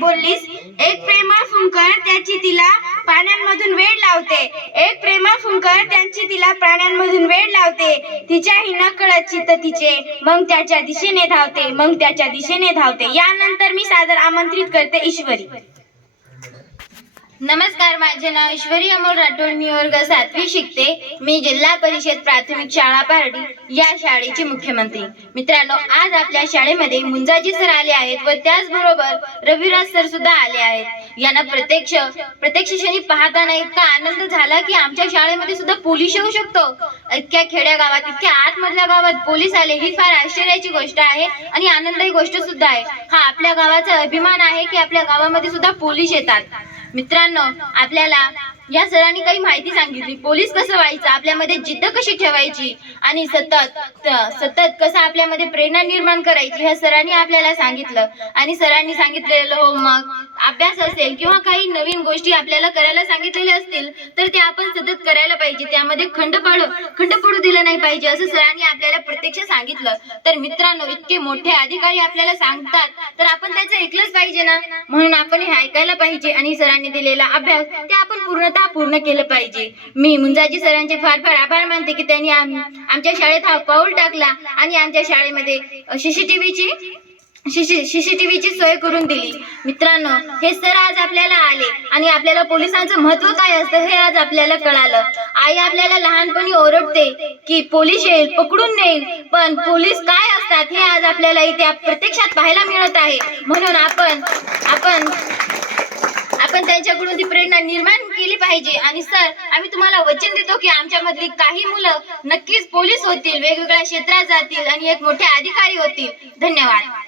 बोललीस, एक प्रेमळ फुंकर त्याची तिला पाण्यांमधून वेड लावते, एक प्रेमळ फुंकर त्यांची तिला प्राण्यांमधून वेड लावते, तिच्याही नकळत चित्त तिचे मग त्याच्या दिशेने धावते, मग त्याच्या दिशेने धावते. यानंतर मी सादर आमंत्रित करते ईश्वरी. नमस्कार, माझे नाव ईश्वरी अमोल राठोड. मी वर्ग 7वी शिकते. मी जिल्हा परिषद प्राथमिक शाळा पारडी या शाळेची मुख्यमंत्री. मित्रांनो, आज आपल्या शाळेमध्ये मुंजाजी सर आले आहेत व त्याचबरोबर रविराज सर सुद्धा आले आहेत. यांना प्रत्यक्ष क्षणी पाहताना इतका आनंद झाला की आमच्या शाळेमध्ये सुद्धा पोलीस येऊ शकतो. इतक्या खेड्या गावात, इतक्या आतमधल्या गावात पोलीस आले, ही फार आश्चर्याची गोष्ट आहे आणि आनंदाची गोष्ट सुद्धा आहे. हा आपल्या गावाचा अभिमान आहे की आपल्या गावामध्ये सुद्धा पोलीस येतात. मित्रांनो, आपल्याला या सरांनी काही माहिती सांगितली, पोलीस कसं व्हायचं, आपल्यामध्ये जिद्द कशी ठेवायची आणि सतत कसं आपल्यामध्ये प्रेरणा निर्माण करायची, ह्या सरांनी आपल्याला सांगितलं. आणि सरांनी सांगितलेलं होमवर्क, अभ्यास असेल किंवा काही नवीन गोष्टी आपल्याला करायला सांगितलेल्या असतील तर ते आपण सतत करायला पाहिजे, त्यामध्ये खंड पडू दिलं नाही पाहिजे, असं सरांनी आपल्याला प्रत्यक्ष सांगितलं. तर मित्रांनो, इतके मोठे अधिकारी आपल्याला सांगतात तर आपण त्याचं ऐकलंच पाहिजे ना, म्हणून आपण हे ऐकायला पाहिजे आणि सरांनी दिलेला अभ्यास ते आपण पूर्ण केलं पाहिजे. मी मुंजाजी सरांचे फार फार आभार मानते की त्यांनी आमच्या शाळेत हा पाऊल टाकला आणि आमच्या शाळेमध्ये सीसीटीव्हीची सोय करून दिली. मित्रांनो, हे सर आज आपल्याला आले आणि आपल्याला पोलिसांचं महत्व काय असतं हे आज आपल्याला कळालं. आई आपल्याला लहानपणी ओरडते की पोलीस येईल, पकडून नेईल, पण पोलीस काय असतात हे आज आपल्याला इथे प्रत्यक्षात पाहायला मिळत आहे. म्हणून आपण त्यांच्याकडून ती प्रेरणा निर्माण केली पाहिजे. आणि सर, आम्ही तुम्हाला वचन देतो की आमच्यामधली काही मुलं नक्कीच पोलीस होतील, वेगवेगळ्या क्षेत्रात जातील आणि एक मोठे अधिकारी होतील. धन्यवाद.